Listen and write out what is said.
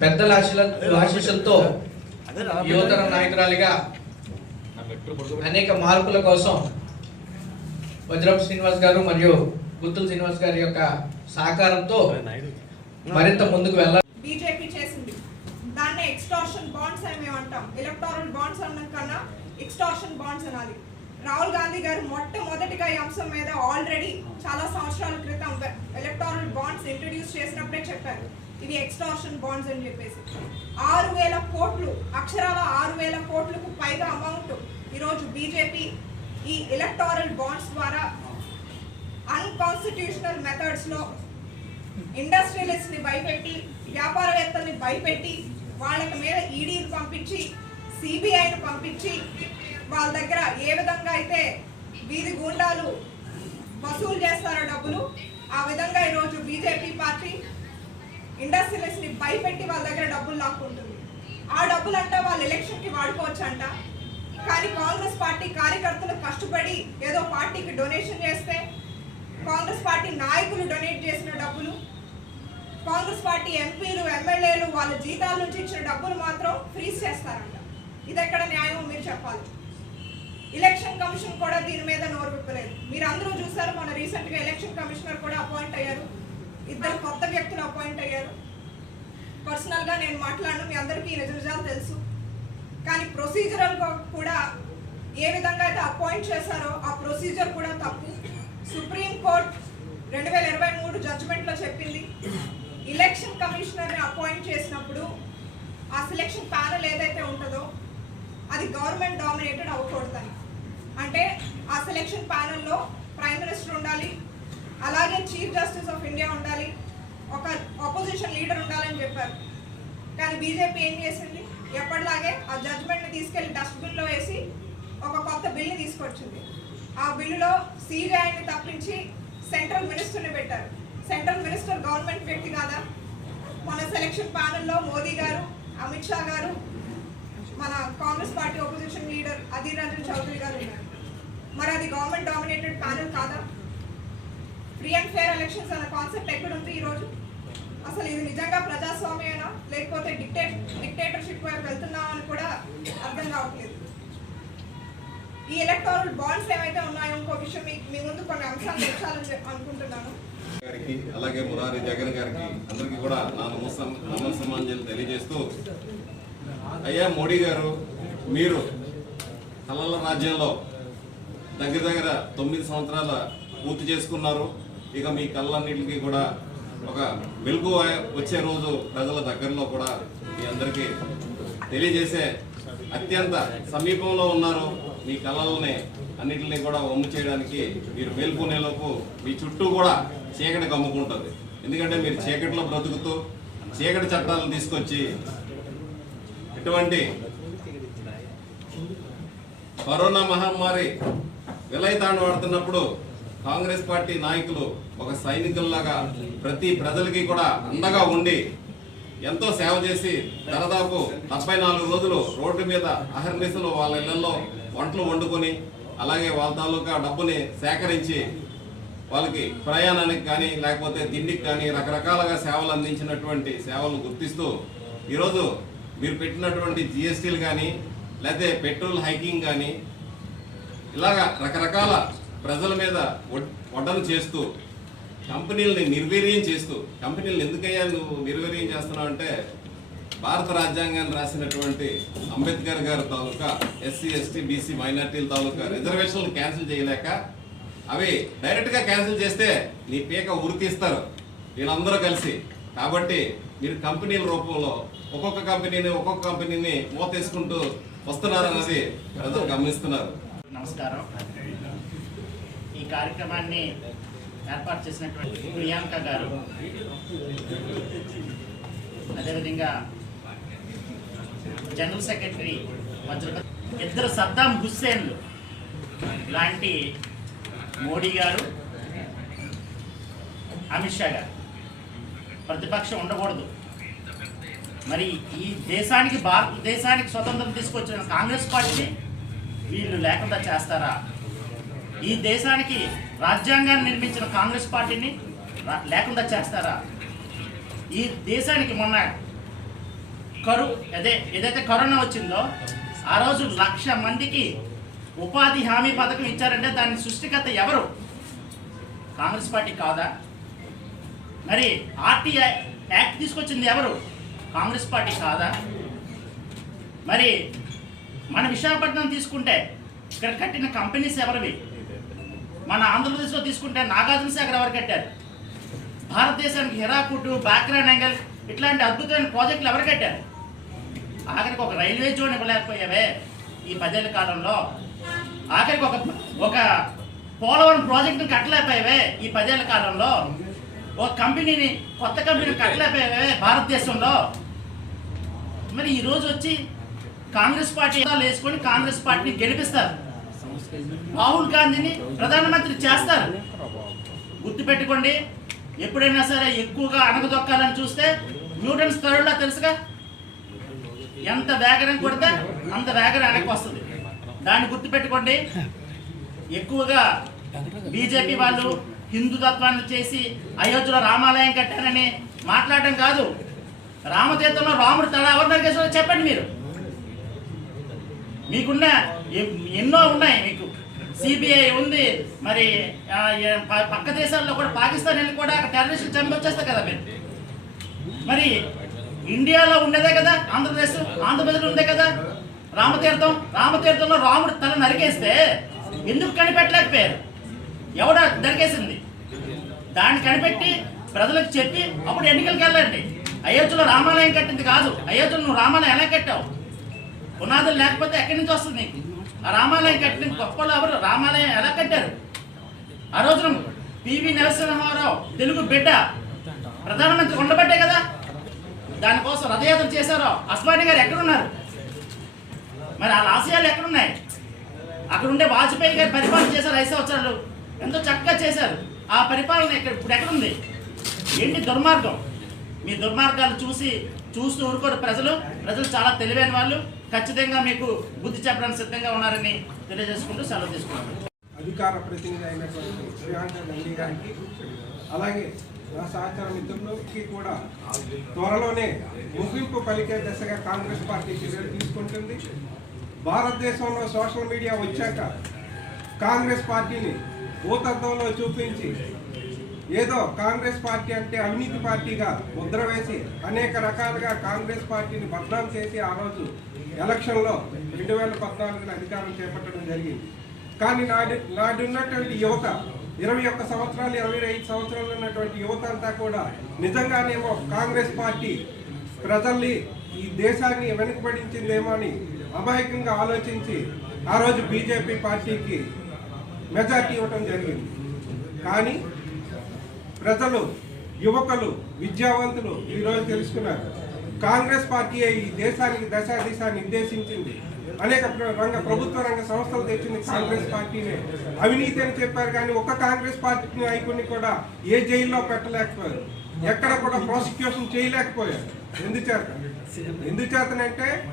పెద్దల ఆశీస్సులతో యువతర నాయకురాలిగా అనేక మార్పుల కోసం వజ్రపు శ్రీనివాస్ గారు మరియు గుత్తుల శ్రీనివాస్ గారి యొక్క సహకారంతో మరింత ముందుకు వెళ్ళాలి. దాన్నే ఎక్స్టార్షన్ బాండ్స్ అని మేము అంటాం. ఎలక్టారల్ బాండ్స్ అన్నం కన్నా ఎక్స్టార్షన్ బాండ్స్ అనాలి. రాహుల్ గాంధీ గారు మొట్టమొదటిగా ఈ అంశం మీద ఆల్రెడీ చాలా సంవత్సరాల క్రితం ఎలక్టారల్ బాండ్స్ ఇంట్రడ్యూస్ చేసినప్పుడే చెప్పారు. ఇది ఎక్స్టార్షన్ బాండ్స్ అని చెప్పేసి. ఆరు వేల కోట్లు అక్షరాల ఆరు వేల కోట్లకు పైగా అమౌంట్ ఈరోజు బీజేపీ ఈ ఎలక్టారల్ బాండ్స్ ద్వారా అన్కాన్స్టిట్యూషనల్ మెథడ్స్లో ఇండస్ట్రియలిస్ట్ని భయపెట్టి వ్యాపారవేత్తల్ని భయపెట్టి వాళ్ళకి మీద ఈడీని పంపించి సిబిఐని పంపించి వాళ్ళ దగ్గర ఏ విధంగా అయితే వీధి గుండాలు వసూలు చేస్తారో డబ్బులు ఆ విధంగా ఈరోజు బీజేపీ పార్టీ ఇండస్ట్రియలిస్ట్ని భయపెట్టి వాళ్ళ దగ్గర డబ్బులు లాక్కుంటుంది. ఆ డబ్బులు అంట వాళ్ళు ఎలక్షన్కి వాడుకోవచ్చు అంట కానీ కాంగ్రెస్ పార్టీ కార్యకర్తలు కష్టపడి ఏదో పార్టీకి డొనేషన్ చేస్తే కాంగ్రెస్ పార్టీ నాయకులు డొనేట్ చేసిన డబ్బులు కాంగ్రెస్ పార్టీ ఎంపీలు ఎమ్మెల్యేలు వాళ్ళ జీతాల నుంచి ఇచ్చిన డబ్బులు మాత్రం ఫ్రీజ్ చేస్తారంట. ఇది ఎక్కడ న్యాయం మీరు చెప్పాలి. ఎలక్షన్ కమిషన్ కూడా దీని మీద నోరు విప్పలేదు. మీరు అందరూ చూసారు మన రీసెంట్గా ఎలక్షన్ కమిషనర్ కూడా అపాయింట్ అయ్యారు. ఇద్దరు కొత్త వ్యక్తులు అపాయింట్ అయ్యారు. పర్సనల్గా నేను మాట్లాడను మీ అందరికీ ఈ నిజ నిజాలు తెలుసు. కానీ ప్రొసీజరల్ కూడా ఏ విధంగా అయితే అపాయింట్ చేశారో ఆ ప్రొసీజర్ కూడా తప్పు. సుప్రీం కోర్ట్ రెండు వేల ఇరవై మూడు జడ్జిమెంట్లో చెప్పింది. ఎలక్షన్ కమిషనర్ని అపాయింట్ చేసినప్పుడు ఆ సెలక్షన్ ప్యానల్ ఏదైతే ఉంటుందో అది గవర్నమెంట్ డామినేటెడ్ అవ్వకూడదని అంటే ఆ సెలక్షన్ ప్యానల్లో ప్రైమ్ మినిస్టర్ ఉండాలి అలాగే చీఫ్ జస్టిస్ ఆఫ్ ఇండియా ఉండాలి ఒక ఆపోజిషన్ లీడర్ ఉండాలని చెప్పారు. కానీ బీజేపీ ఏం చేసింది? ఎప్పటిలాగే ఆ జడ్జ్మెంట్ని తీసుకెళ్ళి డస్ట్బిన్లో వేసి ఒక కొత్త బిల్ని తీసుకొచ్చింది. ఆ బిల్లులో సీజీఐని తప్పించి సెంట్రల్ మినిస్టర్ని పెట్టారు. సెంట్రల్ మినిస్టర్ గవర్నమెంట్ వ్యక్తి కాదా? మన సెలక్షన్ ప్యానెల్లో మోదీ గారు అమిత్ షా గారు మన Congress party opposition leader Adhir Ranjan Chowdhury garu ఉన్నారు. మరి అది గవర్నమెంట్ డామినేటెడ్ ప్యానెల్ కాదా? ఫ్రీ అండ్ ఫేర్ ఎలక్షన్స్ అన్న కాన్సెప్ట్ ఎక్కడుంది ఈరోజు? అసలు ఇది నిజంగా ప్రజాస్వామ్యనా? లేకపోతే డిక్టేట్ డిక్టేటర్షిప్ వైపు వెళ్తున్నామని కూడా అర్థం కావట్లేదు. ఈ ఎలక్టోరల్ బాండ్స్ ఏవైతే ఉన్నాయో ఇంకో విషయం మీ మీ ముందు కొన్ని అంశాలు తెచ్చాలని అనుకుంటున్నాను. గారికి అలాగే మురారి జగన్ గారికి అందరికీ కూడా నా నమస్సం నమస్సమాంజలి తెలియజేస్తూ అయ్యా మోడీ గారు మీరు కలల రాజ్యంలో దగ్గర దగ్గర తొమ్మిది సంవత్సరాల పూర్తి చేసుకున్నారు. ఇక మీ కళ్ళన్నింటికి కూడా ఒక వెలుగు వచ్చే రోజు ప్రజల దగ్గరలో కూడా మీ అందరికీ తెలియజేసే అత్యంత సమీపంలో ఉన్నారు. మీ కళల్ని అన్నిటిని కూడా వమ్ము చేయడానికి మీరు మేల్కొనేలోపు మీ చుట్టూ కూడా చీకటి కమ్ముకుంటుంది. ఎందుకంటే మీరు చీకటిలో బ్రతుకుతూ చీకటి చట్టాలను తీసుకొచ్చి ఇటువంటి కరోనా మహమ్మారి విలయతాండ వాడుతున్నప్పుడు కాంగ్రెస్ పార్టీ నాయకులు ఒక సైనికుల్లాగా ప్రతి ప్రజలకి కూడా అండగా ఉండి ఎంతో సేవ చేసి దాదాపు డెబ్బై నాలుగు రోజులు రోడ్డు మీద అహర్నిశలు వాళ్ళ ఇళ్ళలో వంటలు వండుకొని అలాగే వాళ్ళ తాలూకా డబ్బుని సేకరించి వాళ్ళకి ప్రయాణానికి కానీ లేకపోతే తిండికి కానీ రకరకాలుగా సేవలు అందించినటువంటి సేవలను గుర్తిస్తూ ఈరోజు మీరు పెట్టినటువంటి జిఎస్టీలు కానీ లేకపోతే పెట్రోల్ హైకింగ్ కానీ ఇలాగా రకరకాల ప్రజల మీద వడ్డలు చేస్తూ కంపెనీలని నిర్వీర్యం చేస్తూ కంపెనీలను ఎందుకయ్యా నువ్వు నిర్వీర్యం చేస్తున్నావు అంటే భారత రాజ్యాంగాన్ని రాసినటువంటి అంబేద్కర్ గారి తాలూకా ఎస్సీ ఎస్టీ బీసీ మైనార్టీల తాలూకా రిజర్వేషన్లు క్యాన్సిల్ చేయలేక అవి డైరెక్ట్గా క్యాన్సిల్ చేస్తే నీ పీక ఉరికిస్తారు వీళ్ళందరూ కలిసి. కాబట్టి మీరు కంపెనీల రూపంలో ఒక్కొక్క కంపెనీని ఒక్కొక్క కంపెనీని మూతేసుకుంటూ వస్తున్నారన్నది ప్రజలు గమనిస్తున్నారు. నమస్కారం. ఈ కార్యక్రమాన్ని ఏర్పాటు చేసినటువంటి ప్రియాంక గారు అదేవిధంగా జనరల్ సెక్రటరీ వజ్రపతి ఇద్దరు సద్దాం హుస్సేన్లు. లాంటి మోడీ గారు అమిత్ షా గారు. ప్రతిపక్షం ఉండకూడదు. మరి ఈ దేశానికి భారతదేశానికి స్వతంత్రం తీసుకొచ్చిన కాంగ్రెస్ పార్టీని వీళ్ళు లేకుండా చేస్తారా? ఈ దేశానికి రాజ్యాంగాన్ని నిర్మించిన కాంగ్రెస్ పార్టీని లేకుండా చేస్తారా? ఈ దేశానికి మొన్న కరు అదే ఏదైతే కరోనా వచ్చిందో ఆ రోజు లక్ష మందికి ఉపాధి హామీ పథకం ఇచ్చారంటే దాని సృష్టికర్త ఎవరు? కాంగ్రెస్ పార్టీ కాదా? మరి ఆర్టీఐ యాక్ట్ తీసుకొచ్చింది ఎవరు? కాంగ్రెస్ పార్టీ కాదా? మరి మన విశాఖపట్నం తీసుకుంటే ఇక్కడ కట్టిన కంపెనీస్ ఎవరివి? మన ఆంధ్రప్రదేశ్లో తీసుకుంటే నాగార్జున సాగర్ ఎవరు కట్టారు? భారతదేశానికి హిరాకుటు బ్యాక్గ్రౌండ్ యాంగిల్ ఇట్లాంటి అద్భుతమైన ప్రాజెక్టులు ఎవరు కట్టారు? ఆఖరికి ఒక రైల్వే జోన్ ఇవ్వలేకపోయావే ఈ పదేళ్ళ కాలంలో. ఆఖరికి ఒక ఒక పోలవరం ప్రాజెక్టును కట్టలేకపోయావే ఈ పదేళ్ళ కాలంలో. ఒక కంపెనీని కొత్త కంపెనీని కట్టలేకపోయావే భారతదేశంలో. మరి ఈరోజు వచ్చి కాంగ్రెస్ పార్టీ వేసుకొని కాంగ్రెస్ పార్టీని గెలిపిస్తారు. రాహుల్ గాంధీని ప్రధానమంత్రి చేస్తారు. గుర్తుపెట్టుకోండి ఎప్పుడైనా సరే ఎక్కువగా అణగదొక్కాలని చూస్తే న్యూటన్స్ థర్డ్లా తెలుసుగా? ఎంత వేగనం కొడితే అంత వేగన వెనక్కి వస్తుంది. దాన్ని గుర్తుపెట్టుకోండి. ఎక్కువగా బీజేపీ వాళ్ళు హిందూ తత్వాన్ని చేసి అయోధ్యలో రామాలయం కట్టారని మాట్లాడటం కాదు. రామతీర్థంలో రాముడు తల ఎవరు నరికేసారో చెప్పండి మీరు. మీకున్న ఎన్నో ఉన్నాయి మీకు. సిబిఐ ఉంది మరి పక్క దేశాల్లో కూడా పాకిస్తాన్ వెళ్ళి కూడా టెర్రరిస్టులు చంపొచ్చేస్తారు కదా మీరు. మరి ఇండియాలో ఉండేదే కదా ఆంధ్రప్రదేశ్ ఆంధ్రప్రదేశ్ ఉందే కదా. రామతీర్థం రామతీర్థంలో రాముడు తల నరికేస్తే ఎందుకు కనిపెట్టలేకపోయారు? ఎవడ నరికేసింది? దాన్ని కనిపెట్టి ప్రజలకు చెప్పి అప్పుడు ఎన్నికలకు వెళ్ళండి. అయోధ్యలో రామాలయం కట్టింది కాదు. అయోధ్యలో నువ్వు రామాలయం ఎలా కట్టావు? పునాదులు లేకపోతే ఎక్కడి నుంచి వస్తుంది నీకు? ఆ రామాలయం కట్టిన గొప్పలు ఎవరు? రామాలయం ఎలా కట్టారు? ఆ రోజున పివి నరసింహారావు తెలుగు బిడ్డ. ప్రధానమంత్రి ఉండబట్టే కదా. దానికోసం రథయాత్ర చేశారో? అస్మాని గారు ఎక్కడున్నారు? మరి ఆ ఆశయాలు ఎక్కడున్నాయి? అక్కడ ఉండే వాజ్పేయి గారు పరిపాలన చేశారు ఐదు సంవత్సరాలు. ఎంతో చక్కగా చేశారు. ఆ పరిపాలన ఇక్కడ ఇప్పుడు ఎక్కడుంది? ఏంటి దుర్మార్గం? మీ దుర్మార్గాలు చూసి చూస్తూ ఊరుకోరు ప్రజలు. ప్రజలు చాలా తెలివైన వాళ్ళు. ఖచ్చితంగా మీకు బుద్ధి చెప్పడానికి సిద్ధంగా ఉన్నారని తెలియజేసుకుంటూ సెలవు తీసుకున్నాను అధికార ప్రతినిధి అయినటువంటి ప్రియాంక గాంధీ గారికి అలాగే నా సహచార మిత్రులకి కూడా త్వరలోనే ముగింపు పలికే దశగా కాంగ్రెస్ పార్టీ చర్యలు తీసుకుంటుంది. భారతదేశంలో సోషల్ మీడియా వచ్చాక కాంగ్రెస్ పార్టీని భూతత్వంలో చూపించి ఏదో కాంగ్రెస్ పార్టీ అంటే అవినీతి పార్టీగా ముద్ర వేసి అనేక రకాలుగా కాంగ్రెస్ పార్టీని బద్నాం చేసి ఆ రోజు ఎలక్షన్లో రెండు వేల పద్నాలుగున అధికారం చేపట్టడం జరిగింది. కానీ నాడు నాడున్నటువంటి యువత ఇరవై ఒక్క సంవత్సరాలు ఇరవై ఐదు సంవత్సరాలు ఉన్నటువంటి యువత అంతా కూడా నిజంగానేమో కాంగ్రెస్ పార్టీ ప్రజల్ని ఈ దేశాన్ని వెనుకబడించిందేమో అని అమాయకంగా ఆలోచించి ఆ రోజు బీజేపీ పార్టీకి మెజార్టీ ఇవ్వటం జరిగింది. కానీ ప్రజలు యువకులు విద్యావంతులు ఈరోజు తెలుసుకున్నారు. కాంగ్రెస్ పార్టీ ఈ దేశానికి దశ దిశ నిర్దేశించింది. అనేక ప్ర- రంగ ప్రభుత్వ రంగ సంస్థలు తెచ్చింది కాంగ్రెస్ పార్టీనే. అవినీతి అని చెప్పారు కానీ ఒక్క కాంగ్రెస్ పార్టీ నాయకుడిని కూడా ఏ జైల్లో పెట్టలేకపోయారు. ఎక్కడ కూడా ప్రాసిక్యూషన్ చేయలేకపోయారు. ఎందుచేత? ఎందుచేతనంటే